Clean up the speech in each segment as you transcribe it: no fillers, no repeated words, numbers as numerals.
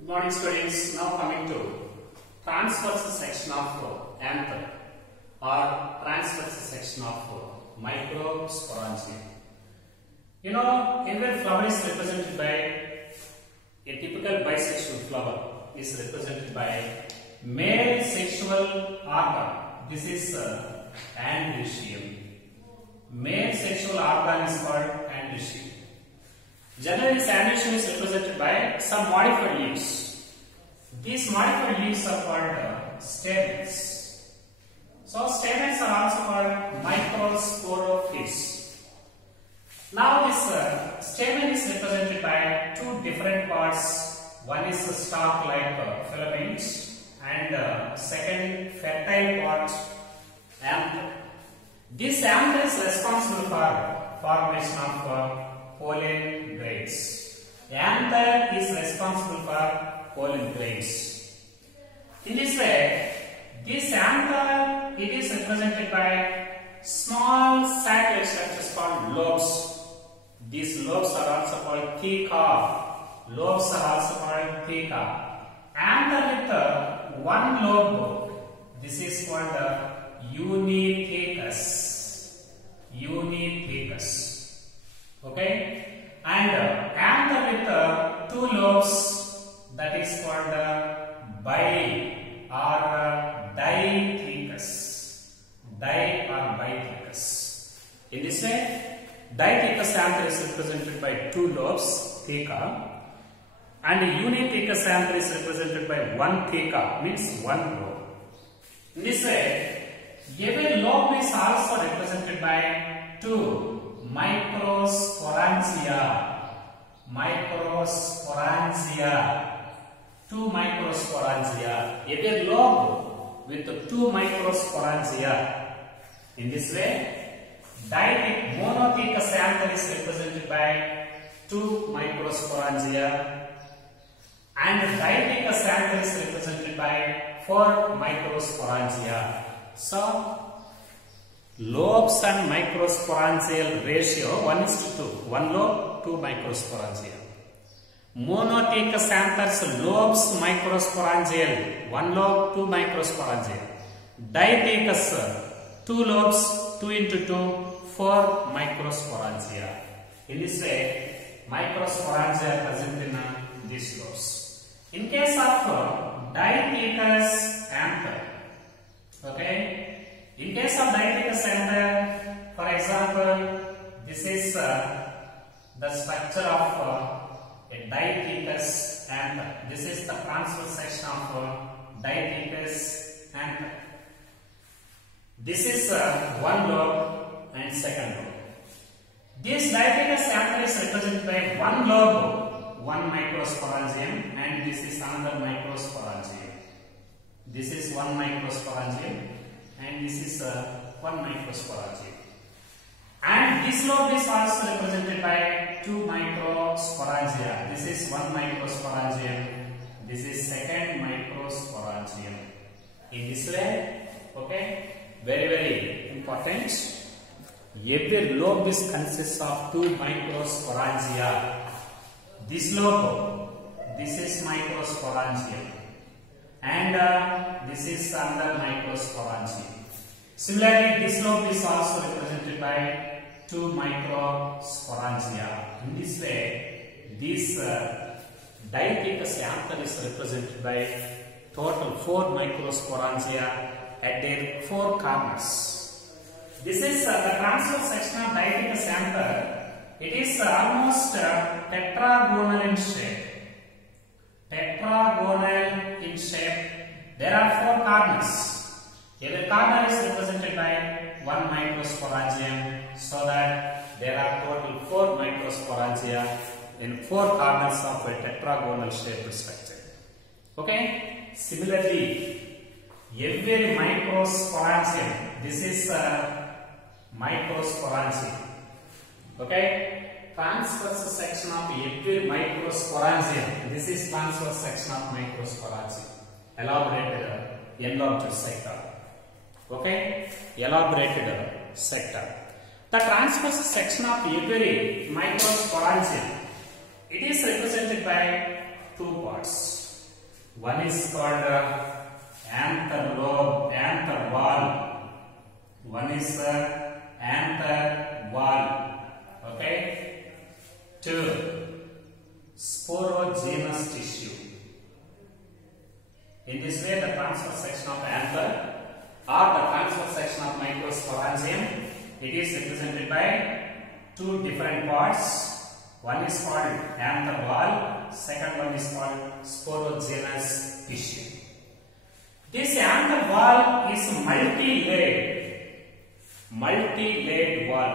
Good morning students. Now coming to transverse section of anther or transverse section of microsporangia. You know, every flower is represented by a typical bisexual flower is represented by male sexual organ. This is androecium. Male sexual organ is called androecium. Generally, this androecium is represented by some modified leaves. These modified leaves are called stamens. So, stamens are also called microsporophytes. Now, this stamen is represented by two different parts. One is the stalk-like filaments, and second fertile part, anther. This anther is responsible for formation of pollen grains. Anther is responsible for pollen grains. In this way, this anther, it is represented by small satellite structures called lobes. These lobes are also called theca. Lobes are also called theca. Anther with one lobe, this is called unithecus. Unithecus. Okay, and anther with two lobes, that is called bi or dithecus. Di or bithecus. In this way, dithecus anther is represented by two lobes, theca, and unithecus anther is represented by one theca, means one lobe. In this way, every lobe is also represented by two microsporangia. Two microsporangia. Every lobe with two microsporangia. In this way, monothecus anther is represented by two microsporangia, and dithecus anther is represented by four microsporangia. So, lobes and microsporangial ratio 1:2. One lobe, two microsporangia. Monothecus anther's lobes microsporangial. One lobe, two microsporangia. Dithecus, two lobes, 2 into 2, 4 microsporangia. In this way, microsporangia are present in these lobes. In case of dithecus anther, okay. In case of dithecus anther, for example, this is the structure of a dithecus anther. This is the transverse section of dithecus anther. This is one lobe and second lobe. This dithecus anther is represented by one lobe, one microsporangium, and this is another microsporangium. This is one microsporangium, and this is one microsporangium. And this lobe is also represented by two microsporangia. This is one microsporangium. This is second microsporangium. In this way, okay, very important. Every lobe is consists of two microsporangia. This lobe, this is microsporangium, and this is another microsporangium. Similarly, this lobe is also represented by two microsporangia. In this way, this dithecus anther is represented by total 4 microsporangia at their 4 corners. This is the transverse section of dithecus anther. It is almost tetragonal in shape. Tetragonal in shape. There are 4 corners. Every corner is represented by one microsporangium, so that there are total 4 microsporangia in 4 corners of a tetragonal shaped structure. Okay. Similarly, every microsporangium, this is microsporangium. Okay. Transverse section of every microsporangium. This is transverse section of microsporangium. Elaborated enlobed sector. Okay, elaborated sector. The transverse section of every microsporangium, it is represented by two parts. One is called anther lobe, anther wall. One is anther wall. Okay. 2. Sporogenous tissue. In this way, the transverse section of anther or the transverse section of microsporangium, it is represented by two different parts. One is called anther wall, second one is called sporogenous tissue. This anther wall is multi-layered wall.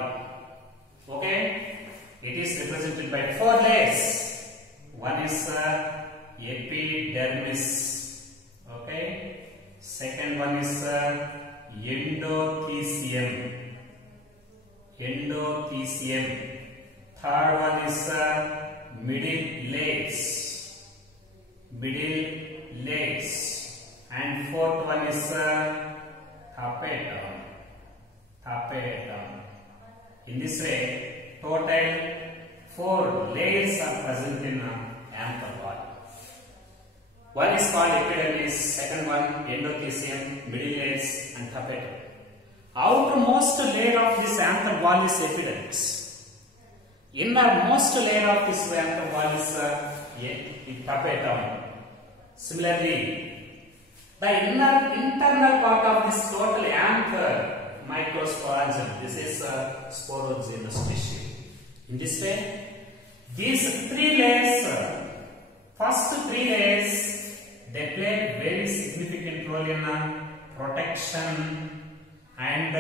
Okay, it is represented by 4 layers. One is epidermis. Okay, second one is endothelium. Third one is middle layers, and fourth one is tapetum. In this way, total 4 layers are present in anther wall. One is called epidermis, second one endothelium, middle layers, and tapetum. Outermost layer of this anther wall is epidermis. Innermost layer of this anther wall is tapetum. Similarly, the internal part of this total anther microsporangium, this is sporogenous tissue. In this way, these 3 layers, first 3 layers, they play very significant role in protection and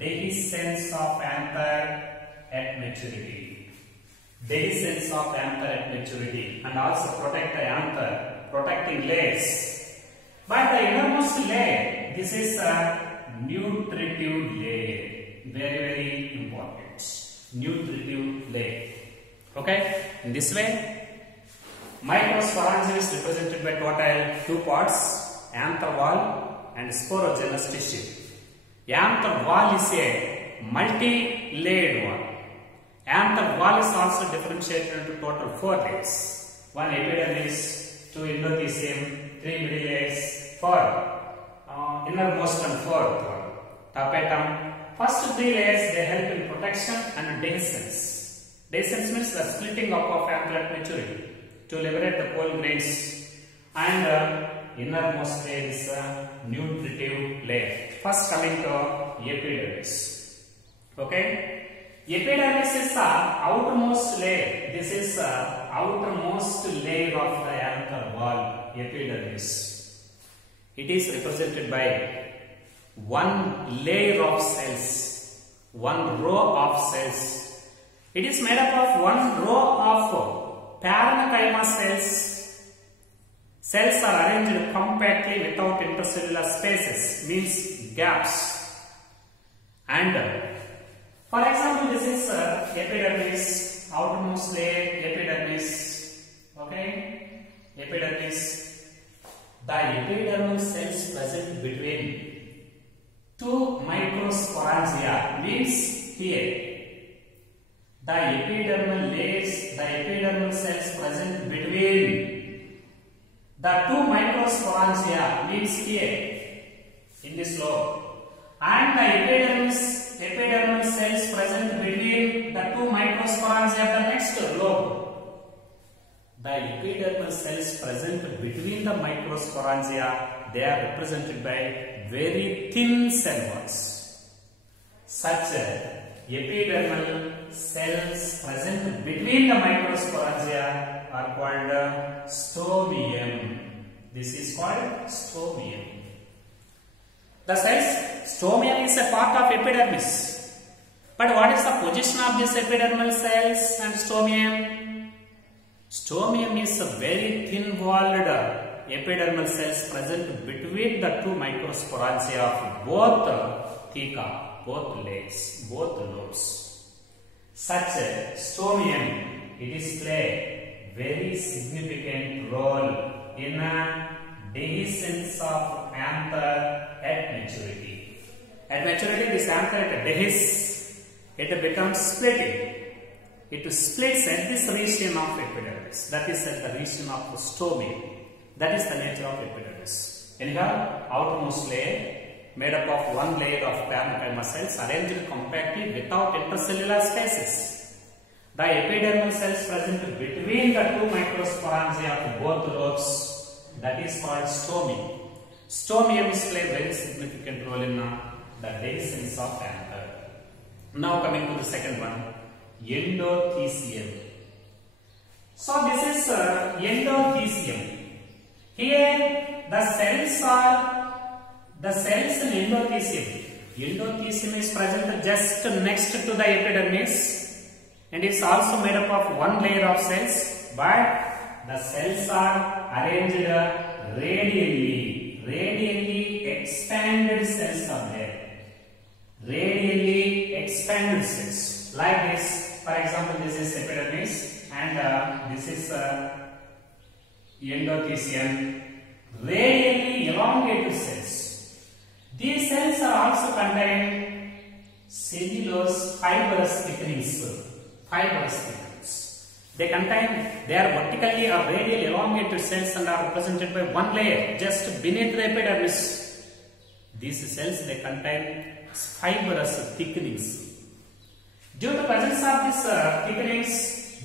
dehiscence of anther at maturity. Dehiscence of anther at maturity, and also protect the anther, protecting layers. But the innermost layer, this is a nutritive layer. Very important. Nutritive layer. Okay? In this way, microsporangium is represented by total 2 parts, anther wall and sporogenous tissue. Anther wall is a multi-layered wall. Anther wall is also differentiated into total 4 layers. 1 epidermis, 2 endothelium, 3 middle layers, 4 innermost and 4th one tapetum. First 3 layers, they help in protection and dehiscence. Dehiscence means the splitting up of anther at maturity to liberate the pole grains, and innermost layer is a nutritive layer. First coming to epidermis. Okay. Epidermis is the outermost layer. This is the outermost layer of the anther wall, epidermis. It is represented by 1 layer of cells, 1 row of cells. It is made up of 1 row of parenchyma cells. Cells are arranged compactly without intercellular spaces, means gaps. And for example, this is epidermis, outermost layer, epidermis. Okay, epidermis. The epidermal cells present between 2 microsporangia means here. The epidermal layers, the epidermal cells present between the 2 microsporangia means here in this lobe, and the epidermal cells present between the 2 microsporangia of the next lobe. The epidermal cells present between the microsporangia, they are represented by very thin cell walls. Such epidermal cells present between the microsporangia are called stomium. This is called stomium. The cells, stomium is a part of epidermis. But what is the position of these epidermal cells and stomium? Stomium is a very thin-walled epidermal cells present between the 2 microsporangia of both theca, both layers, both lobes. Such stomium, it is play very significant role in dehiscence of anther at maturity. At maturity, this anther dehisces, it becomes splitting. It splits at this region of epidermis, that is at the region of stomium. That is the nature of epidermis. Anyhow, outermost layer made up of one layer of parenchyma cells arranged compactly without intercellular spaces. The epidermal cells present between the two microsporangia of both lobes, that is called stomi. Stomiums play a very significant role in the dehiscence of anther. Now coming to the second one, endothecium. So this is endothecium. Here the cells in endothecium. Endothecium is present just next to the epidermis and is also made up of one layer of cells, but the cells are arranged radially expanded cells are there. Radially expanded cells like this. For example, this is epidermis and this is endothecium. Radially elongated cells. These cells are also contain cellulose fibrous thickenings. They are vertically or radially elongated cells and are represented by one layer just beneath the epidermis. These cells they contain fibrous thickenings. Due to the presence of these thickenings,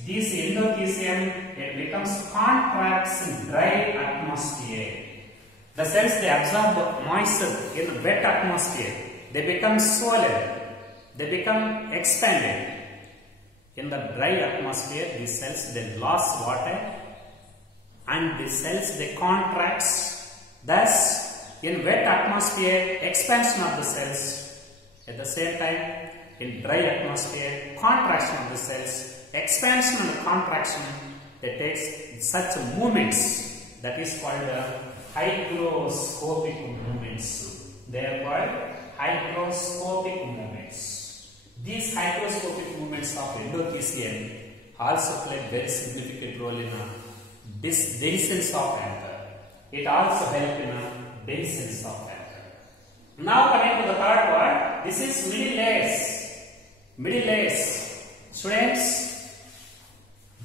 this endothecium it becomes contracts in dry atmosphere. The cells they absorb moisture in wet atmosphere. They become swollen. They become expanded. In the dry atmosphere, these cells they lose water and the cells they contract. Thus, in wet atmosphere, expansion of the cells. At the same time, in dry atmosphere, contraction of the cells. Expansion and contraction that takes such movements that is called hygroscopic movements. They are called hygroscopic movements. These hygroscopic movements of endothecium also play very significant role in this dehiscence of anther. It also helps in dehiscence of anther. Now coming to the third part, this is middle layers. Middle layers. Students,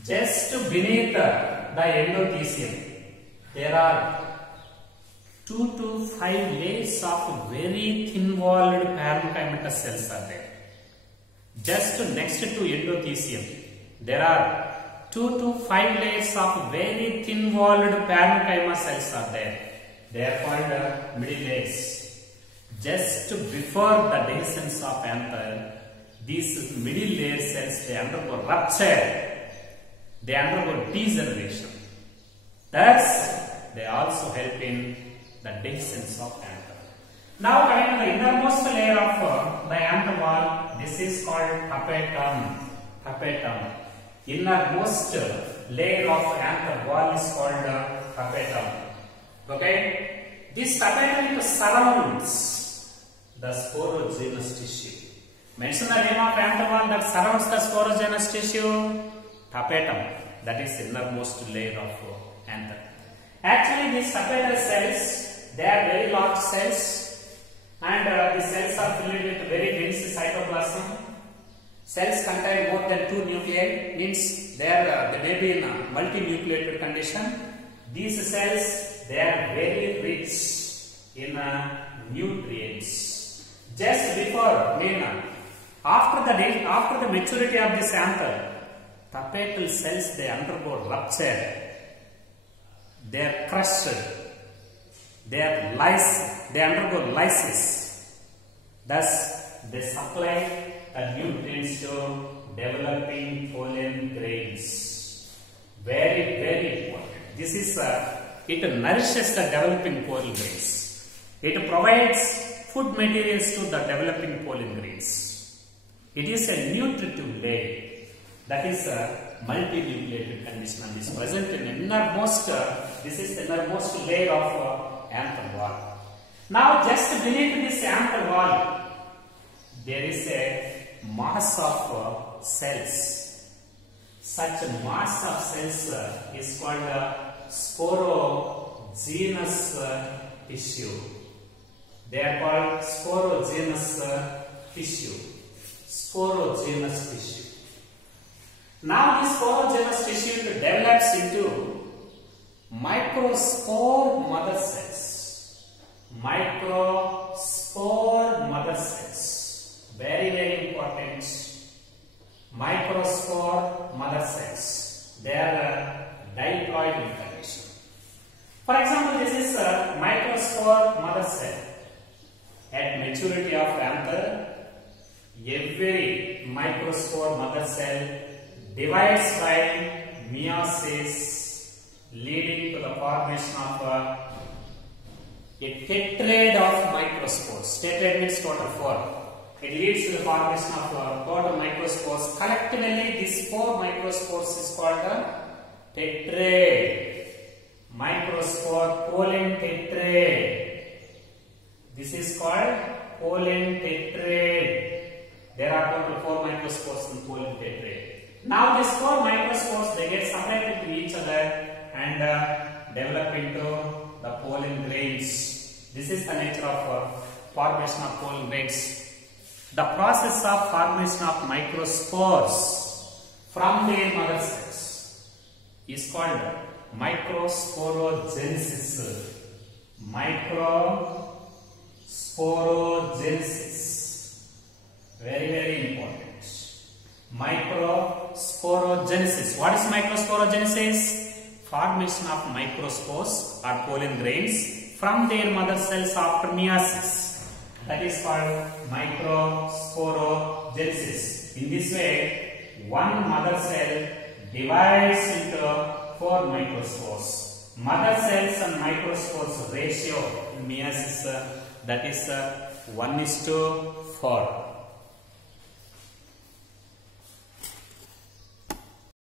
just beneath the endothecium, there are 2 to 5 layers of very thin-walled parenchymatous cells are there. Just next to endothecium, there are 2 to 5 layers of very thin-walled parenchyma cells are there. They are called middle layers. Just before the dehiscence of anther, these middle layer cells they undergo rupture. They undergo degeneration. Thus, they also help in the dehiscence of anther. Now coming to the innermost layer of the anther wall, this is called tapetum. Tapetum. Innermost layer of anther wall is called tapetum. Okay? This tapetum surrounds the sporogenous tissue. Mention the name of anther wall that surrounds the sporogenous tissue. Tapetum. That is innermost layer of anther. Actually, these tapetal cells, they are very large cells. And the cells are filled with very dense cytoplasm. Cells contain more than 2 nuclei, means they may be in a multinucleated condition. These cells they are very rich in nutrients. Just before after the maturity of this anther, tapetal cells they undergo rupture. They are crushed. They undergo lysis. Thus, they supply nutrients to developing pollen grains. Very, very important. This is it nourishes the developing pollen grains. It provides food materials to the developing pollen grains. It is a nutritive layer. That is a multinucleated condition and is present in innermost. This is the innermost layer of anther wall. Now, just beneath this anther wall, there is a mass of cells. Such a mass of cells is called sporogenous tissue. They are called sporogenous tissue. Sporogenous tissue. Now, this sporogenous tissue develops into microspore mother cells. Microspore mother cells. Very, very important. Microspore mother cells. They are diploid incarnation. For example, this is a microspore mother cell. At maturity of anther, every microspore mother cell divides by meiosis, leading to the formation of a tetrad of microspores. Tetrad means total 4. It leads to the formation of total microspores. Collectively, these 4 microspores is called a tetrad. Microspore pollen tetrad. This is called pollen tetrad. There are total 4 microspores in pollen tetrad. Now these 4 microspores, they get separated to each other and develop into the pollen grains. This is the nature of formation of pollen grains. The process of formation of microspores from their mother cells is called microsporogenesis. Microsporogenesis. Very, very important. Microsporogenesis. What is microsporogenesis? Formation of microspores or pollen grains from their mother cells after meiosis. That is called microsporogenesis. In this way, one mother cell divides into 4 microspores. Mother cells and microspores ratio in meiosis, that is 1:4.